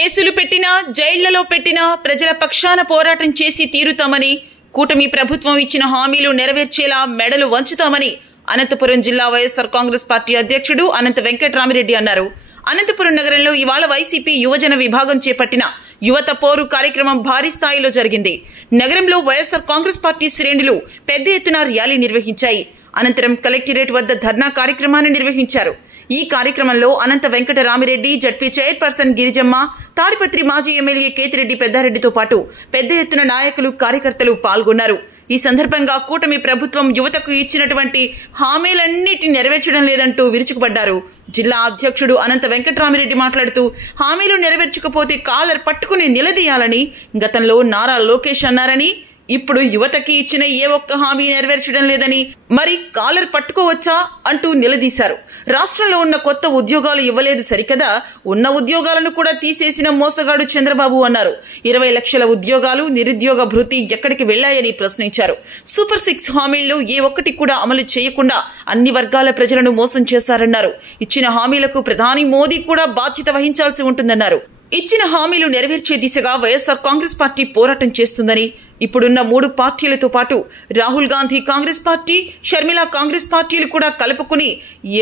కేసులు పెట్టినా జైళ్లలో పెట్టినా ప్రజల పక్షాన పోరాటం చేసి తీరుతామని, కూటమి ప్రభుత్వం ఇచ్చిన హామీలు నెరవేర్చేలా మెడలు వంచుతామని అనంతపురం జిల్లా వైఎస్ఆర్ కాంగ్రెస్ పార్టీ అధ్యక్షుడు అనంత వెంకటరామిరెడ్డి అన్నారు. అనంతపురం నగరంలో ఇవాళ వైసీపీ యువజన విభాగం చేపట్టిన యువత పోరు కార్యక్రమం భారీ స్థాయిలో జరిగింది. నగరంలో వైఎస్ఆర్ కాంగ్రెస్ పార్టీ శ్రేణులు పెద్ద ఎత్తున ర్యాలీ నిర్వహించాయి. అనంతరం కలెక్టరేట్ వద్ద ధర్నా కార్యక్రమాన్ని నిర్వహించారు. ఈ కార్యక్రమంలో అనంత వెంకటరామిరెడ్డి, జడ్పీ చైర్పర్సన్ గిరిజమ్మ, తాడిపత్రి మాజీ ఎమ్మెల్యే కేతిరెడ్డి పెద్దారెడ్డితో పాటు పెద్ద ఎత్తున నాయకులు, కార్యకర్తలు పాల్గొన్నారు. ఈ సందర్భంగా కూటమి ప్రభుత్వం యువతకు ఇచ్చినటువంటి హామీలన్నిటిని నెరవేర్చడం లేదంటూ విరుచుకుపడ్డారు. జిల్లా అధ్యక్షుడు అనంత వెంకటరామిరెడ్డి మాట్లాడుతూ హామీలు నెరవేర్చకపోతే కాలర్ పట్టుకుని నిలదీయాలని గతంలో నారా లోకేష్ అన్నారని, ఇప్పుడు యువతకి ఇచ్చిన ఏ ఒక్క హామీ నెరవేర్చడం లేదని మరి కాలర్ పట్టుకోవచ్చా అంటూ నిలదీశారు. రాష్ట్రంలో ఉన్న కొత్త ఉద్యోగాలు ఇవ్వలేదు సరికదా, ఉన్న ఉద్యోగాలను కూడా తీసేసిన మోసగాడు చంద్రబాబు అన్నారు. 20 లక్షల ఉద్యోగాలు, నిరుద్యోగ భృతి ఎక్కడికి వెళ్లాయని ప్రశ్నించారు. సూపర్ 6 హామీల్లో ఏ ఒక్కటి కూడా అమలు చేయకుండా అన్ని వర్గాల ప్రజలను మోసం చేశారన్నారు. ఇచ్చిన హామీలకు ప్రధాని మోదీ కూడా బాధ్యత వహించాల్సి ఉంటుందన్నారు. ఇచ్చిన హామీలు నెరవేర్చే దిశగా వైఎస్ఆర్ కాంగ్రెస్ పార్టీ పోరాటం చేస్తుందని, ఇప్పుడున్న 3 పార్టీలతో పాటు రాహుల్ గాంధీ కాంగ్రెస్ పార్టీ, షర్మిల కాంగ్రెస్ పార్టీలు కూడా కలుపుకుని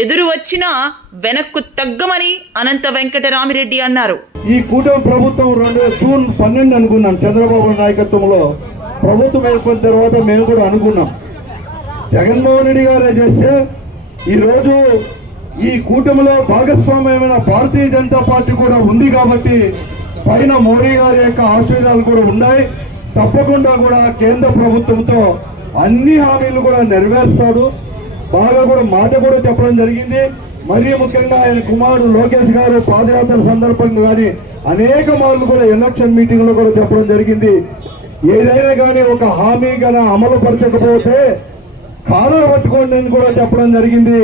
ఎదురు వచ్చినా వెనక్కు తగ్గమని అనంత వెంకటరామిరెడ్డి అన్నారు. ఈ కూటమి ప్రభుత్వం జూన్ 12 అనుకున్నాం. చంద్రబాబు నాయకత్వంలో ప్రభుత్వం ఏర్పడిన తర్వాత మేము కూడా అనుకున్నాం. జగన్మోహన్ రెడ్డి గారే చేస్తే ఈరోజు ఈ కూటమిలో భాగస్వామ్యమైన భారతీయ జనతా పార్టీ కూడా ఉంది కాబట్టి పైన మోడీ గారి యొక్క ఆశీర్వాదాలు కూడా ఉన్నాయి. తప్పకుండా కూడా కేంద్ర ప్రభుత్వంతో అన్ని హామీలు కూడా నెరవేరుస్తాడు. బాగా కూడా మాట కూడా చెప్పడం జరిగింది. మరీ ముఖ్యంగా ఆయన కుమారుడు లోకేష్ గారు పాదయాత్ర సందర్భంగా కానీ అనేక మార్లు కూడా ఎలక్షన్ మీటింగ్ లో కూడా చెప్పడం జరిగింది. ఏదైనా కానీ ఒక హామీ కానీ అమలు పరచకపోతే కాలర్ పట్టుకోండి అని కూడా చెప్పడం జరిగింది.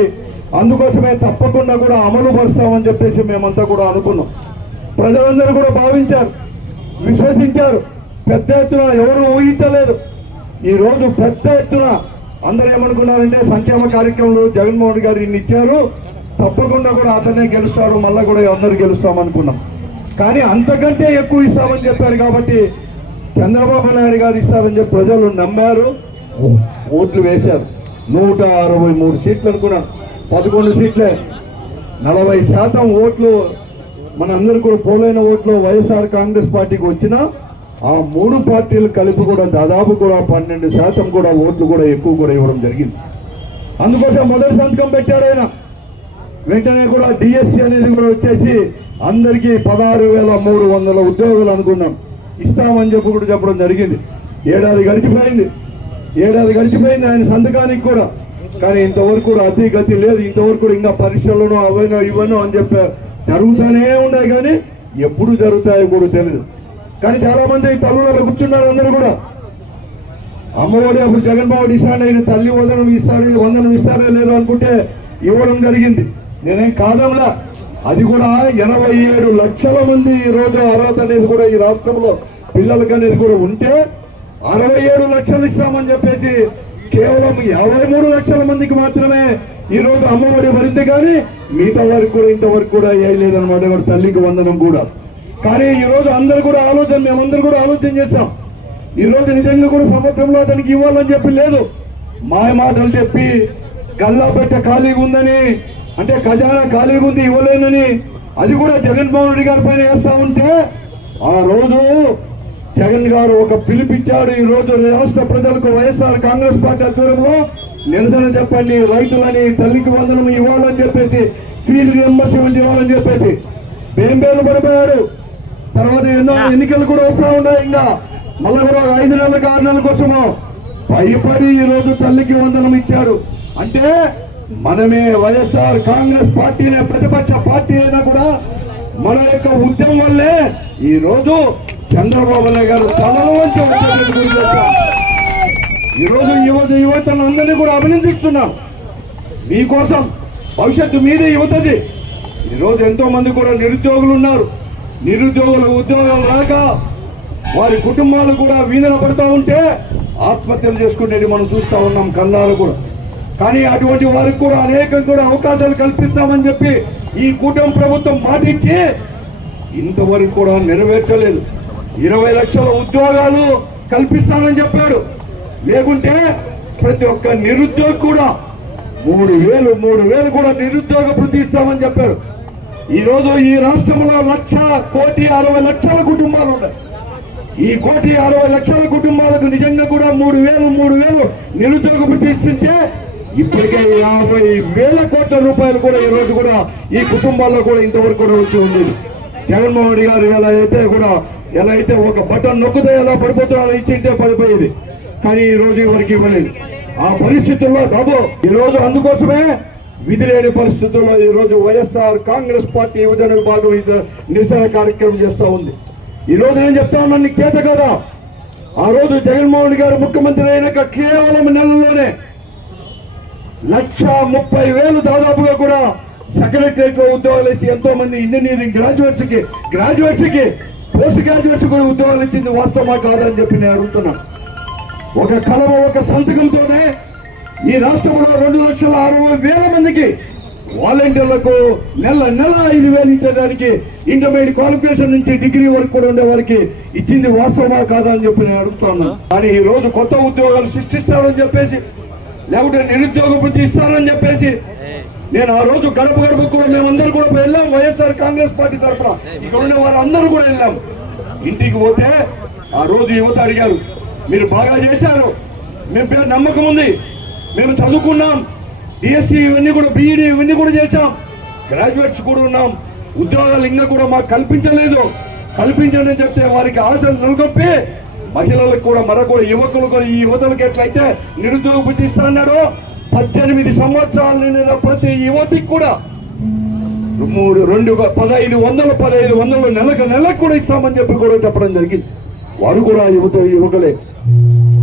అందుకోసమే తప్పకుండా కూడా అమలు పరుస్తామని చెప్పేసి మేమంతా కూడా అనుకున్నాం. ప్రజలందరూ కూడా భావించారు, విశ్వసించారు. పెద్ద ఎత్తున ఎవరు ఊహించలేదు. ఈ రోజు పెద్ద ఎత్తున అందరూ ఏమనుకున్నారంటే సంక్షేమ కార్యక్రమాలు జగన్మోహన్ గారు ఇన్ని ఇచ్చారు, తప్పకుండా కూడా అతనే గెలుస్తారు, మళ్ళా కూడా అందరూ గెలుస్తామనుకున్నాం. కానీ అంతకంటే ఎక్కువ ఇస్తామని చెప్పారు కాబట్టి చంద్రబాబు నాయుడు గారు ఇస్తారని చెప్పి ప్రజలు నమ్మారు, ఓట్లు వేశారు. 163 సీట్లు అనుకున్నాను, 11 సీట్లే. 40% ఓట్లు మనందరూ కూడా పోలైన ఓట్లు వైఎస్ఆర్ కాంగ్రెస్ పార్టీకి వచ్చినా ఆ 3 పార్టీలు కలిపి కూడా దాదాపు కూడా 12% కూడా ఓట్లు కూడా ఎక్కువ కూడా ఇవ్వడం జరిగింది. అందుకోసం మొదటి సంతకం పెట్టాడు ఆయన. వెంటనే కూడా డిఎస్సి అనేది కూడా వచ్చేసి అందరికీ 16,300 ఉద్యోగాలు అనుకున్నాం, ఇస్తామని చెప్పి కూడా చెప్పడం జరిగింది. ఏడాది గడిచిపోయింది ఆయన సంతకానికి కూడా. కానీ ఇంతవరకు కూడా అతి గతి లేదు. ఇంతవరకు కూడా ఇంకా పరీక్షలను అవనో ఇవ్వను అని చెప్పి జరుగుతూనే ఉన్నాయి, కానీ ఎప్పుడు జరుగుతాయో కూడా తెలియదు. కానీ చాలా మంది తల్లులలో కూర్చున్నారు. అందరూ కూడా అమ్మఒడి అప్పుడు జగన్మోహన్ ఇస్తాడు, తల్లి వందనం ఇస్తారో లేదో అనుకుంటే ఇవ్వడం జరిగింది. నేనేం కాదంలా. అది కూడా 87 లక్షల మంది ఈ రోజు అర్హత అనేది కూడా ఈ రాష్ట్రంలో పిల్లలకి అనేది కూడా ఉంటే 67 లక్షలు ఇస్తామని చెప్పేసి కేవలం 53 లక్షల మందికి మాత్రమే ఈ రోజు అమ్మఒడి పడింది. కానీ మిగతా వారికి కూడా ఇంతవరకు కూడా వేయలేదన్నమాట తల్లికి వందనం కూడా. కానీ ఈ రోజు అందరూ కూడా మేమందరూ కూడా ఆలోచన చేశాం. ఈ రోజు నిజంగా కూడా సంవత్సరంలో అతనికి ఇవ్వాలని చెప్పి లేదు, మాయ మాటలు చెప్పి గల్లా పెట్ట ఖాళీగా ఉందని, అంటే ఖజానా ఖాళీగా ఉంది ఇవ్వలేనని, అది కూడా జగన్మోహన్ రెడ్డి గారి పైన వేస్తా ఉంటే ఆ రోజు జగన్ గారు ఒక పిలిపించాడు. ఈ రోజు రాష్ట్ర ప్రజలకు వైఎస్ఆర్ కాంగ్రెస్ పార్టీ ఆధ్వర్యంలో నిరసన చెప్పండి, రైతులని తల్లికి వందనం ఇవ్వాలని చెప్పేసి, ఫీజు రియంబర్స్మెంట్ ఇవ్వాలని చెప్పేసి బేంబేలు పడిపోయాడు. తర్వాత ఎన్నో ఎన్నికలు కూడా వస్తా ఉన్నాయి. ఇంకా మళ్ళా కూడా 5 నెలలకు 6 నెలల కోసము భయపడి ఈ రోజు తల్లికి వందనం ఇచ్చాడు. అంటే మనమే వైఎస్ఆర్ కాంగ్రెస్ పార్టీనే ప్రతిపక్ష పార్టీ అయినా కూడా మన యొక్క ఉద్యమం వల్లే ఈ రోజు చంద్రబాబు నాయుడు గారు తలలో వంచి ఈ రోజు యువతను అందరినీ కూడా అభినందిస్తున్నాం. మీకోసం భవిష్యత్తు మీదే యువతది. ఈ రోజు ఎంతో మంది కూడా నిరుద్యోగులు ఉన్నారు. నిరుద్యోగులకు ఉద్యోగాలు రాక వారి కుటుంబాలు కూడా వీధన పడుతూ ఉంటే ఆత్మహత్యలు చేసుకునేది మనం చూస్తా ఉన్నాం కన్నాలు కూడా. కానీ అటువంటి వారికి కూడా అనేక కూడా అవకాశాలు కల్పిస్తామని చెప్పి ఈ కూటమి ప్రభుత్వం మాటిచ్చి ఇంతవరకు కూడా నెరవేర్చలేదు. 20 లక్షల ఉద్యోగాలు కల్పిస్తానని చెప్పాడు. లేకుంటే ప్రతి ఒక్క నిరుద్యోగి కూడా 3,000 కూడా నిరుద్యోగ వృత్తి ఇస్తామని చెప్పారు. ఈ రోజు ఈ రాష్ట్రంలో 1,60,00,000 కుటుంబాలు ఉన్నాయి. ఈ 1,60,00,000 కుటుంబాలకు నిజంగా కూడా 3,000 నిరుద్యోగ వృత్తి ఇస్తుంటే ఇప్పటికే 50,000 కోట్ల రూపాయలు కూడా ఈ రోజు కూడా ఈ కుటుంబాల్లో కూడా ఇంతవరకు కూడా వచ్చి ఉండేది. జగన్మోహన్ రెడ్డి గారు ఎలా అయితే ఒక బటన్ నొక్కితే ఎలా పడిపోతుందో ఇచ్చింటే పడిపోయేది. కానీ ఈ రోజు వరకు ఇవ్వలేదు. ఆ పరిస్థితుల్లో బాబు ఈ రోజు అందుకోసమే విధి లేని పరిస్థితుల్లో ఈ రోజు వైఎస్ఆర్ కాంగ్రెస్ పార్టీ యువజన విభాగం నిరసన కార్యక్రమం చేస్తా ఉంది. ఈ రోజు నేను చెప్తా ఉన్నాను, నీకు చేత కదా. ఆ రోజు జగన్మోహన్ రెడ్డి గారు ముఖ్యమంత్రి అయినాక కేవలం నెలలోనే 1,30,000 దాదాపుగా కూడా సెక్రటరియట్ లో ఉద్యోగాలు ఇచ్చి ఎంతో మంది ఇంజనీరింగ్ గ్రాడ్యుయేట్స్ కి పోస్ట్ గ్రాడ్యుయేట్స్ కూడా ఉద్యోగాలు ఇచ్చింది వాస్తవమా కాదని చెప్పి నేను అడుగుతున్నాను. ఒక కలమ ఒక సంతకంతోనే ఈ రాష్ట్రంలో 2,60,000 మందికి వాలంటీర్లకు నెల 5,000 ఇచ్చేదానికి ఇంటర్మీడియట్ క్వాలిఫికేషన్ నుంచి డిగ్రీ వరకు కూడా ఉండే వారికి ఇచ్చింది వాస్తవమా కాదా అని చెప్పి నేను అడుగుతున్నాను. కానీ ఈ రోజు కొత్త ఉద్యోగాలు సృష్టిస్తారని చెప్పేసి, లేకుంటే నిరుద్యోగ వృత్తి ఇస్తారని చెప్పేసి నేను ఆ రోజు గడప కూడా మేమందరూ కూడా వెళ్ళాం. వైఎస్ఆర్ కాంగ్రెస్ పార్టీ తరఫున ఇక్కడ ఉన్న వారందరూ కూడా వెళ్ళాం. ఇంటికి పోతే ఆ రోజు యువత అడిగారు, మీరు బాగా చేశారు, మేము పేరు నమ్మకం ఉంది, మేము చదువుకున్నాం, డిఎస్సి ఇవన్నీ కూడా బీఈడి ఇవన్నీ కూడా చేశాం, గ్రాడ్యుయేట్స్ కూడా ఉన్నాం, ఉద్యోగాలు ఇంకా కూడా మాకు కల్పించండి అని చెప్తే వారికి ఆశలు నిలగొప్పి మహిళలకు కూడా మరొక యువకులు కూడా ఈ యువతలకు ఎట్లయితే నిరుద్యోగ వృత్తి ఇస్తా అన్నారో 18 సంవత్సరాలు నిండిన ప్రతి యువతికి కూడా 1,500 నెలకు కూడా ఇస్తామని చెప్పి కూడా చెప్పడం జరిగింది. వారు కూడా యువకులే.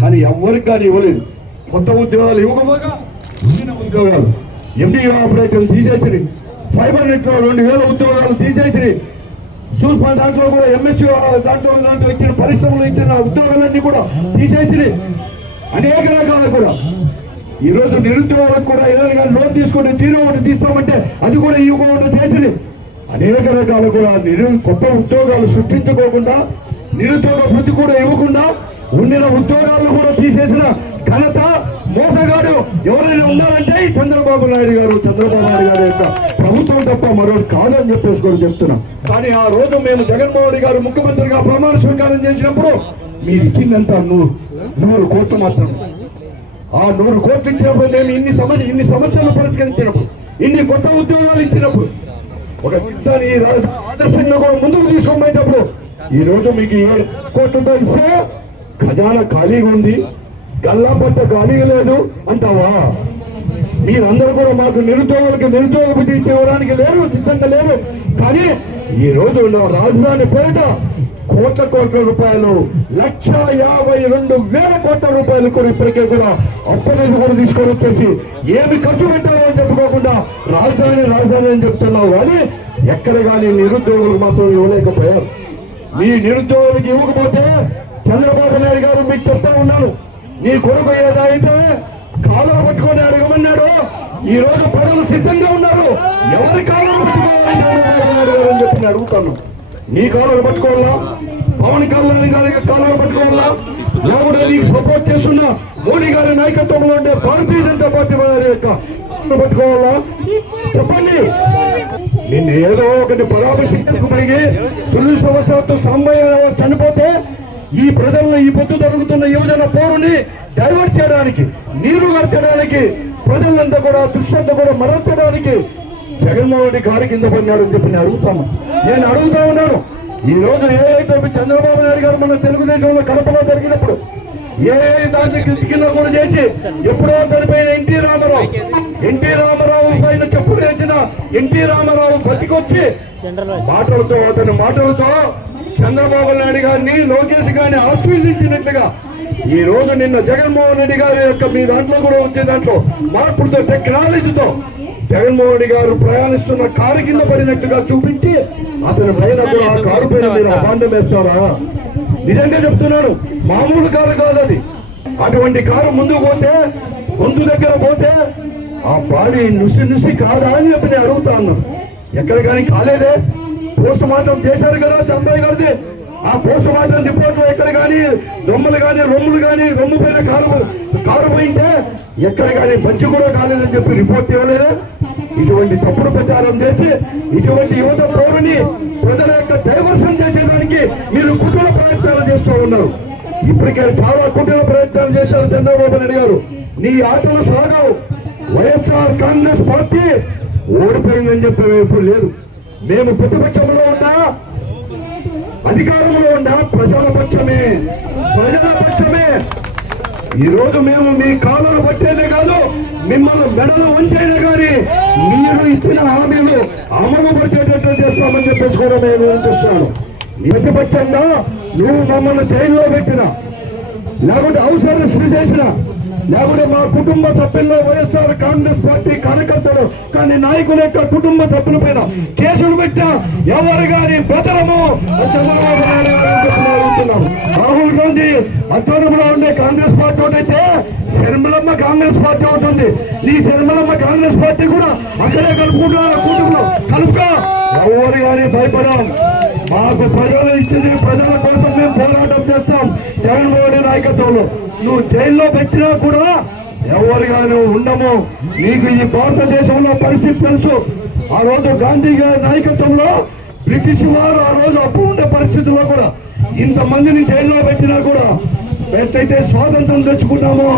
కానీ ఎవరికి కానీ ఇవ్వలేదు. కొత్త ఉద్యోగాలు ఇవ్వకపోగా ఉద్యోగాలు ఎండిఓ ఆపరేటర్లు తీసేసి, ఫైబర్ నెట్ లో 2,000 ఉద్యోగాలు తీసేసి, సూక్ష్మ దాంట్లో కూడా ఎంఎస్సీ దాంట్లో ఇచ్చిన పరిశ్రమలు ఇచ్చిన ఉద్యోగాలన్నీ కూడా తీసేసి అనేక రకాలు కూడా ఈ రోజు నిరుద్యోగులకు కూడా ఏదైనా లోన్ తీసుకుంటే 0 తీస్తామంటే అది కూడా ఇవ్వకుండా చేసి అనేక రకాలు కూడా కొత్త ఉద్యోగాలు సృష్టించుకోకుండా, నిరుద్యోగ వృత్తి కూడా ఇవ్వకుండా ఉండిన ఉద్యోగాలను కూడా తీసేసిన ఘనత మోసగాడు ఎవరైనా ఉన్నారంటే చంద్రబాబు నాయుడు గారు యొక్క ప్రభుత్వం తప్ప మరొకటి కాదని చెప్పేసి కూడా చెప్తున్నాం. కానీ ఆ రోజు మేము జగన్మోహన్ రెడ్డి గారు ముఖ్యమంత్రిగా ప్రమాణ స్వీకారం చేసినప్పుడు మీరు ఇచ్చిందంత 100 కోట్లు మాత్రం. ఆ 100 కోట్లు ఇచ్చినప్పుడు నేను ఇన్ని సమస్యలు పరిష్కరించినప్పుడు, ఇన్ని కొత్త ఉద్యోగాలు ఇచ్చినప్పుడు, ఒక దాని ఆదర్శంగా కూడా ముందుకు తీసుకోబోయేటప్పుడు ఈ రోజు మీకు 7 కోట్లతో ఇస్తే ఖజానా ఖాళీగా ఉంది, గల్లా పట్ట ఖాళీగా లేదు అంటావా? మీరందరూ కూడా మాకు నిరుద్యోగ వృత్తి ఇవ్వడానికి సిద్ధంగా లేరు. కానీ ఈ రోజు రాజధాని పేరిట కోట్ల రూపాయలు 1,52,000 కోట్ల రూపాయలు కూడా ఇప్పటికే కూడా అప్పనేది కూడా తీసుకొని వచ్చేసి ఏమి ఖర్చు పెట్టాలో అని చెప్పుకోకుండా రాజధాని అని చెప్తున్నావు. కానీ ఎక్కడ కానీ నిరుద్యోగులకు మాత్రం ఇవ్వలేకపోయారు. మీ నిరుద్యోగులకు ఇవ్వకపోతే చంద్రబాబు నాయుడు గారు మీకు చెప్తా ఉన్నాను, నీ కొడుకు ఏదైతే కాలువ పట్టుకొని అడగమన్నాడు, ఈ రోజు ప్రజలు సిద్ధంగా ఉన్నారు. ఎవరి కాలువ పట్టుకోవాలని చెప్పి అడుగుతాను. నీ కాలువలు పట్టుకోవాలా, పవన్ కళ్యాణ్ గారి కాలువలు పట్టుకోవాలా, లేకపోతే నీకు సపోర్ట్ చేస్తున్న మోడీ గారి నాయకత్వంలో ఉండే భారతీయ జనతా పార్టీ వారి యొక్క పట్టుకోవాలా? చెప్పండి. నిన్ను ఏదో ఒకటి పరామర్శించడానికి 9 సంవత్సరాలతో సాంబయ్య చనిపోతే ఈ ప్రజలను ఈ పొద్దు జరుగుతున్న యువజన పోరుని డైవర్ట్ చేయడానికి, నీరు గడచడానికి, ప్రజలంతా కూడా దృష్టింతా కూడా మరల్చడానికి జగన్మోహన్ రెడ్డి గారి కింద పడినాడని చెప్పి నేను అడుగుతా ఉన్నాను. ఈ రోజు ఏదైతే చంద్రబాబు నాయుడు గారు మన తెలుగుదేశంలో కడపలో జరిగినప్పుడు దానికి కింద కూడా చేసి ఎప్పుడో చనిపోయిన ఎన్టీ రామారావు పైన చెప్పులు వేసిన ఎన్టీ రామారావు బతికొచ్చి మాటలతో చంద్రబాబు నాయుడు గారిని, లోకేష్ గారిని ఆశీర్వదించినట్లుగా ఈ రోజు నిన్న జగన్మోహన్ రెడ్డి గారి యొక్క మీ దాంట్లో కూడా వచ్చే దాంట్లో మార్పులతో టెక్నాలజీతో జగన్మోహన్ రెడ్డి గారు ప్రయాణిస్తున్న కారు కింద పడినట్టుగా చూపించి అతని పైన కూడా ఆ కారు పైన మీరు అభాండం వేస్తారా? నిజంగా చెప్తున్నాను, మామూలు కారు కాదు అది. అటువంటి కారు ముందుకు పోతే, గొంతు దగ్గర పోతే ఆ బాడీ నుసి కాదా అని చెప్పి నేను అడుగుతాను. ఎక్కడ కానీ కాలేదే. పోస్ట్ మార్టం చేశారు కదా చంద్రయ్య గారిది. ఆ పోస్ట్ మార్టం రిపోర్ట్ లో ఎక్కడ కానీ రొమ్ములు కానీ రొమ్ము పైన కారు పోయింటే ఎక్కడ కానీ పంచి కూడా కాలేదని చెప్పి రిపోర్ట్ ఇవ్వలేదు. ఇటువంటి తప్పుడు ప్రచారం చేసి ఇటువంటి యువత పౌరుని ప్రజల యొక్క డైవర్షన్ చేసేదానికి మీరు కుటుంబ ప్రయత్నాలు చేస్తూ ఉన్నారు. ఇప్పటికే చాలా కుటుంబ ప్రయత్నాలు చేశారు చంద్రబాబు నాయుడు గారు. నీ ఆటలు సాగవు. వైఎస్ఆర్ కాంగ్రెస్ పార్టీ ఓడిపోయిందని చెప్పే ఎప్పుడు లేదు. మేము ప్రతిపక్షంలో ఉన్నా అధికారంలో ఉన్నా ప్రజల పక్షమే. ఈ రోజు మేము మీ కాళ్ళను పట్టేదే కాదు, మిమ్మల్ని మెడలు వంచైనా కానీ మీరు ఇచ్చిన హామీలు అమలు పరిచేటట్టు చేస్తామని చెప్పేసి కూడా నేను చూస్తున్నాను. ప్రతిపక్షంగా నువ్వు మమ్మల్ని జైల్లో పెట్టినా, లేకుంటే హౌస్ అరెస్ట్ చేసినా, లేకుంటే మా కుటుంబ సభ్యుల్లో వైఎస్ఆర్ కాంగ్రెస్ పార్టీ కార్యకర్తలు కానీ నాయకుల యొక్క కుటుంబ సభ్యుల పైన కేసులు పెట్టా ఎవరు గాని బదలము చంద్రబాబు నాయుడు అడుగుతున్నాం. రాహుల్ గాంధీ అధ్వర్యంలో ఉండే కాంగ్రెస్ పార్టీ ఒకటైతే శర్మలమ్మ కాంగ్రెస్ పార్టీ ఉంటుంది. నీ శర్మలమ్మ కాంగ్రెస్ పార్టీ కూడా అక్కడే కలుపుకుంటున్నారు. కుటుంబంలో కలుపుకో. ఎవరు గాని భయపడాం. మాకు ప్రజలు ఇచ్చింది ప్రజల కోసం మేము పోరాటం చేస్తాం. జగన్మోహన్ నాయకత్వంలో నువ్వు జైల్లో పెట్టినా కూడా ఎవరుగాను ఉండము. నీకు ఈ భారతదేశంలో పరిస్థితి తెలుసు. ఆ రోజు గాంధీ గారి నాయకత్వంలో బ్రిటిష్ వారు ఆ రోజు అప్పుడు ఉండే పరిస్థితుల్లో కూడా ఇంతమందిని జైల్లో పెట్టినా కూడా ఎట్లయితే స్వాతంత్రం తెచ్చుకున్నామో